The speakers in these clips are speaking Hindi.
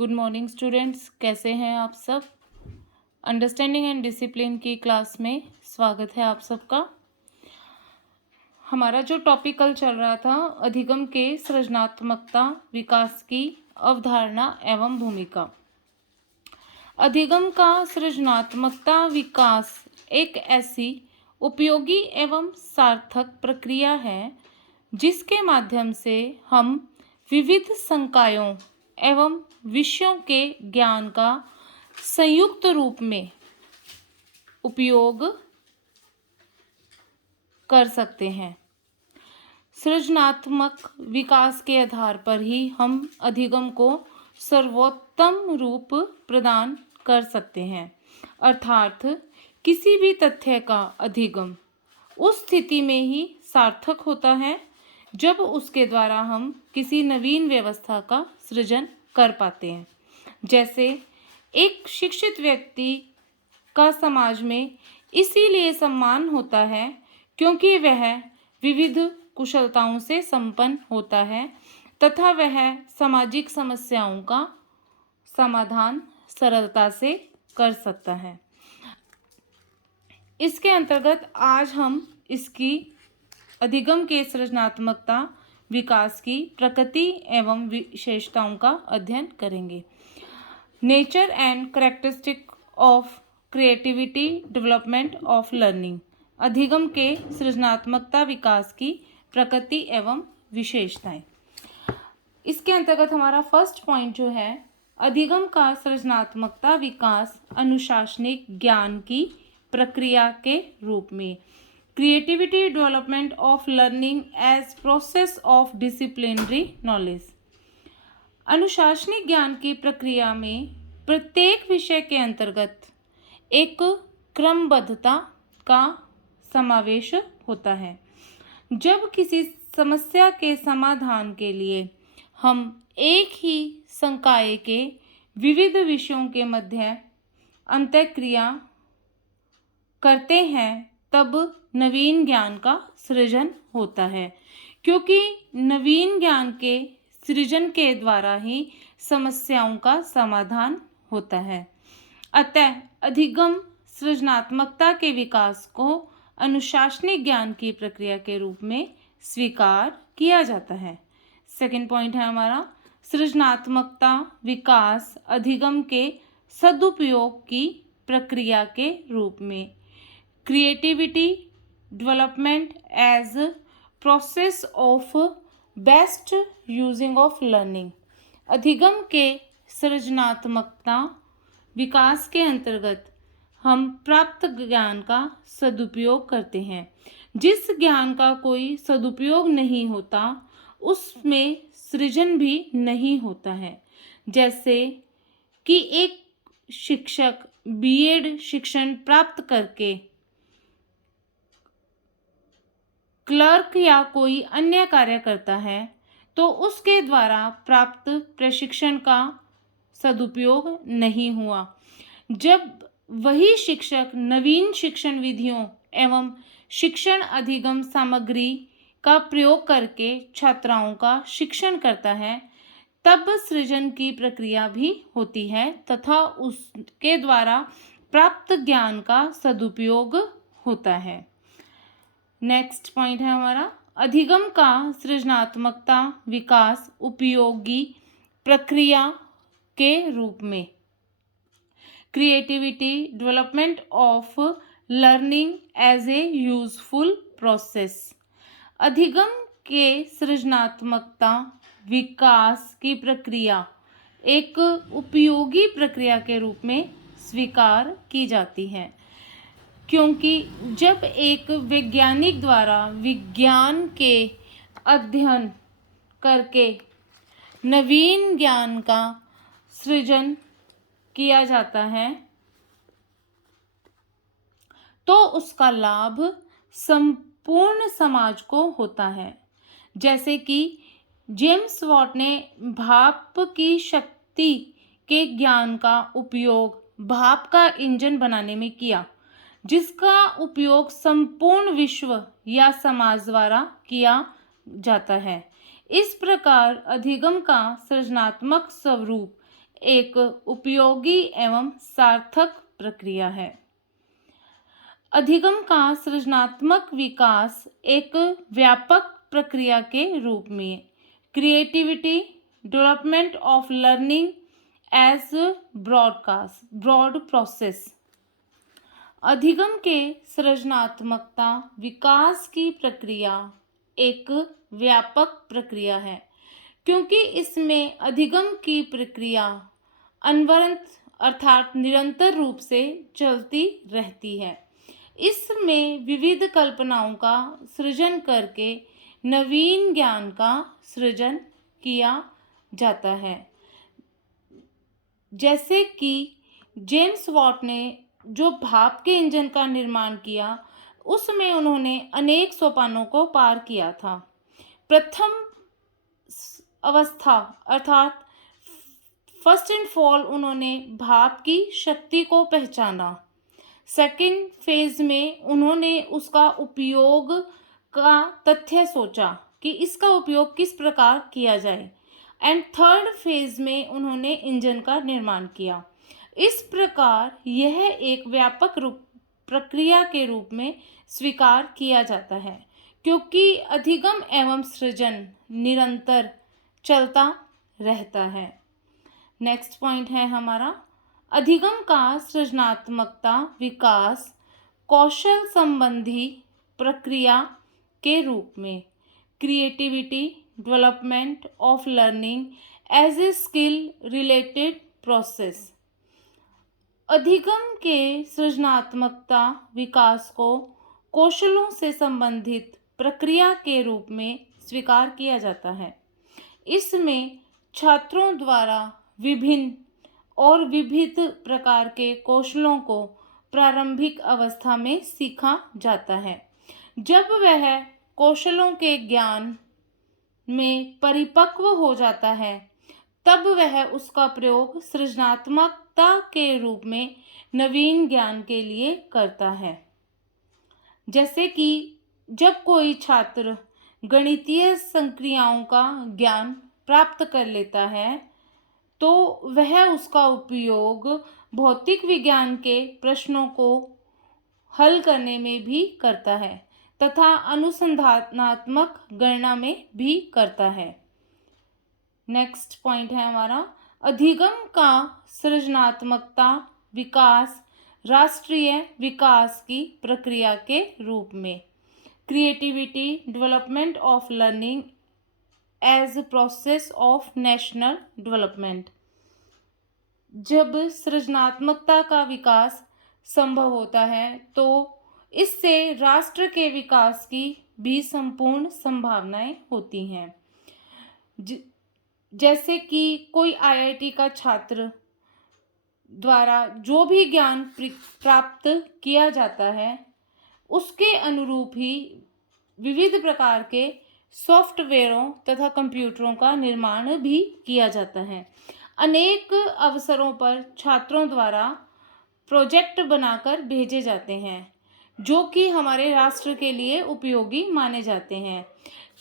गुड मॉर्निंग स्टूडेंट्स, कैसे हैं आप सब। अंडरस्टैंडिंग एंड डिसिप्लिन की क्लास में स्वागत है आप सबका। हमारा जो टॉपिक कल चल रहा था, अधिगम के सृजनात्मकता विकास की अवधारणा एवं भूमिका। अधिगम का सृजनात्मकता विकास एक ऐसी उपयोगी एवं सार्थक प्रक्रिया है जिसके माध्यम से हम विविध संकायों एवं विषयों के ज्ञान का संयुक्त रूप में उपयोग कर सकते हैं। सृजनात्मक विकास के आधार पर ही हम अधिगम को सर्वोत्तम रूप प्रदान कर सकते हैं, अर्थात किसी भी तथ्य का अधिगम उस स्थिति में ही सार्थक होता है जब उसके द्वारा हम किसी नवीन व्यवस्था का सृजन कर पाते हैं। जैसे एक शिक्षित व्यक्ति का समाज में इसीलिए सम्मान होता है क्योंकि वह विविध कुशलताओं से संपन्न होता है तथा वह सामाजिक समस्याओं का समाधान सरलता से कर सकता है। इसके अंतर्गत आज हम इसकी अधिगम के सृजनात्मकता विकास की प्रकृति एवं विशेषताओं का अध्ययन करेंगे। Nature and characteristic of creativity development of learning. अधिगम के सृजनात्मकता विकास की प्रकृति एवं विशेषताएं। इसके अंतर्गत हमारा फर्स्ट पॉइंट जो है, अधिगम का सृजनात्मकता विकास अनुशासनिक ज्ञान की प्रक्रिया के रूप में। Creativity development of learning as process of disciplinary knowledge. अनुशासनिक ज्ञान की प्रक्रिया में प्रत्येक विषय के अंतर्गत एक क्रमबद्धता का समावेश होता है। जब किसी समस्या के समाधान के लिए हम एक ही संकाय के विविध विषयों के मध्य अंतःक्रिया करते हैं तब नवीन ज्ञान का सृजन होता है, क्योंकि नवीन ज्ञान के सृजन के द्वारा ही समस्याओं का समाधान होता है। अतः अधिगम सृजनात्मकता के विकास को अनुशासनिक ज्ञान की प्रक्रिया के रूप में स्वीकार किया जाता है। सेकंड पॉइंट है हमारा, सृजनात्मकता विकास अधिगम के सदुपयोग की प्रक्रिया के रूप में। Creativity development as process of best using of learning. अधिगम के सृजनात्मकता विकास के अंतर्गत हम प्राप्त ज्ञान का सदुपयोग करते हैं। जिस ज्ञान का कोई सदुपयोग नहीं होता उसमें सृजन भी नहीं होता है। जैसे कि एक शिक्षक बीएड शिक्षण प्राप्त करके क्लर्क या कोई अन्य कार्य करता है तो उसके द्वारा प्राप्त प्रशिक्षण का सदुपयोग नहीं हुआ। जब वही शिक्षक नवीन शिक्षण विधियों एवं शिक्षण अधिगम सामग्री का प्रयोग करके छात्राओं का शिक्षण करता है तब सृजन की प्रक्रिया भी होती है तथा उसके द्वारा प्राप्त ज्ञान का सदुपयोग होता है। नेक्स्ट पॉइंट है हमारा, अधिगम का सृजनात्मकता विकास उपयोगी प्रक्रिया के रूप में। Creativity development of learning as a useful process. अधिगम के सृजनात्मकता विकास की प्रक्रिया एक उपयोगी प्रक्रिया के रूप में स्वीकार की जाती है, क्योंकि जब एक वैज्ञानिक द्वारा विज्ञान के अध्ययन करके नवीन ज्ञान का सृजन किया जाता है तो उसका लाभ संपूर्ण समाज को होता है। जैसे कि जेम्स वॉट ने भाप की शक्ति के ज्ञान का उपयोग भाप का इंजन बनाने में किया, जिसका उपयोग संपूर्ण विश्व या समाज द्वारा किया जाता है। इस प्रकार अधिगम का सृजनात्मक स्वरूप एक उपयोगी एवं सार्थक प्रक्रिया है। अधिगम का सृजनात्मक विकास एक व्यापक प्रक्रिया के रूप में creativity development of learning as broad process. अधिगम के सृजनात्मकता विकास की प्रक्रिया एक व्यापक प्रक्रिया है क्योंकि इसमें अधिगम की प्रक्रिया अनवरत अर्थात निरंतर रूप से चलती रहती है। इसमें विविध कल्पनाओं का सृजन करके नवीन ज्ञान का सृजन किया जाता है। जैसे कि जेम्स वॉट ने जो भाप के इंजन का निर्माण किया, उसमें उन्होंने अनेक सोपानों को पार किया था। प्रथम अवस्था अर्थात फर्स्ट एंड फॉल उन्होंने भाप की शक्ति को पहचाना। सेकंड फेज में उन्होंने उसका उपयोग का तथ्य सोचा कि इसका उपयोग किस प्रकार किया जाए, एंड थर्ड फेज में उन्होंने इंजन का निर्माण किया। इस प्रकार यह एक व्यापक प्रक्रिया के रूप में स्वीकार किया जाता है क्योंकि अधिगम एवं सृजन निरंतर चलता रहता है। नेक्स्ट पॉइंट है हमारा अधिगम का सृजनात्मकता विकास कौशल संबंधी प्रक्रिया के रूप में creativity development of learning as a skill related process. अधिगम के सृजनात्मकता विकास को कौशलों से संबंधित प्रक्रिया के रूप में स्वीकार किया जाता है। इसमें छात्रों द्वारा विभिन्न और विविध प्रकार के कौशलों को प्रारंभिक अवस्था में सीखा जाता है। जब वह कौशलों के ज्ञान में परिपक्व हो जाता है, तब वह उसका प्रयोग सृजनात्मकता के रूप में नवीन ज्ञान के लिए करता है। जैसे कि जब कोई छात्र गणितीय संक्रियाओं का ज्ञान प्राप्त कर लेता है, तो वह उसका उपयोग भौतिक विज्ञान के प्रश्नों को हल करने में भी करता है तथा अनुसंधानात्मक गणना में भी करता है। नेक्स्ट पॉइंट है हमारा अधिगम का सृजनात्मकता विकास राष्ट्रीय विकास की प्रक्रिया के रूप में creativity development of learning as process of national development. जब सृजनात्मकता का विकास संभव होता है तो इससे राष्ट्र के विकास की भी संपूर्ण संभावनाएं होती हैं। जैसे कि कोई आईआईटी का छात्र द्वारा जो भी ज्ञान प्राप्त किया जाता है, उसके अनुरूप ही विविध प्रकार के सॉफ्टवेयरों तथा कंप्यूटरों का निर्माण भी किया जाता है। अनेक अवसरों पर छात्रों द्वारा प्रोजेक्ट बनाकर भेजे जाते हैं जो कि हमारे राष्ट्र के लिए उपयोगी माने जाते हैं।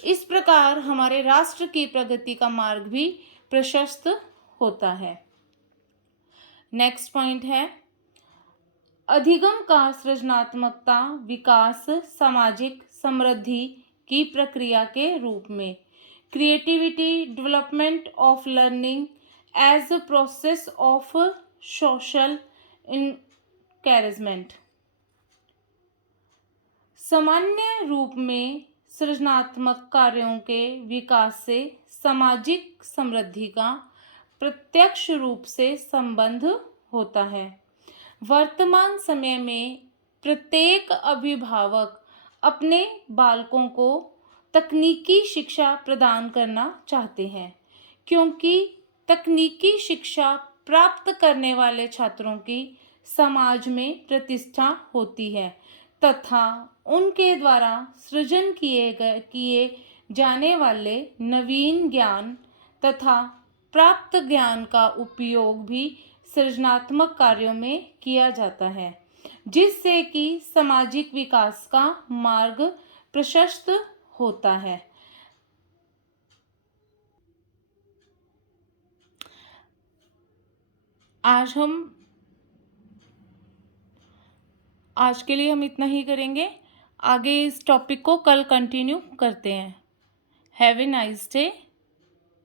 इस प्रकार हमारे राष्ट्र की प्रगति का मार्ग भी प्रशस्त होता है। नेक्स्ट पॉइंट है अधिगम का सृजनात्मकता विकास सामाजिक समृद्धि की प्रक्रिया के रूप में creativity development of learning as a process of social encouragement. सामान्य रूप में सृजनात्मक कार्यों के विकास से सामाजिक समृद्धि का प्रत्यक्ष रूप से संबंध होता है। वर्तमान समय में प्रत्येक अभिभावक अपने बालकों को तकनीकी शिक्षा प्रदान करना चाहते हैं क्योंकि तकनीकी शिक्षा प्राप्त करने वाले छात्रों की समाज में प्रतिष्ठा होती है तथा उनके द्वारा सृजन किए जाने वाले नवीन ज्ञान तथा प्राप्त ज्ञान का उपयोग भी सृजनात्मक कार्यों में किया जाता है, जिससे कि सामाजिक विकास का मार्ग प्रशस्त होता है। आज के लिए हम इतना ही करेंगे। आगे इस टॉपिक को कल कंटिन्यू करते हैं। Have a nice day.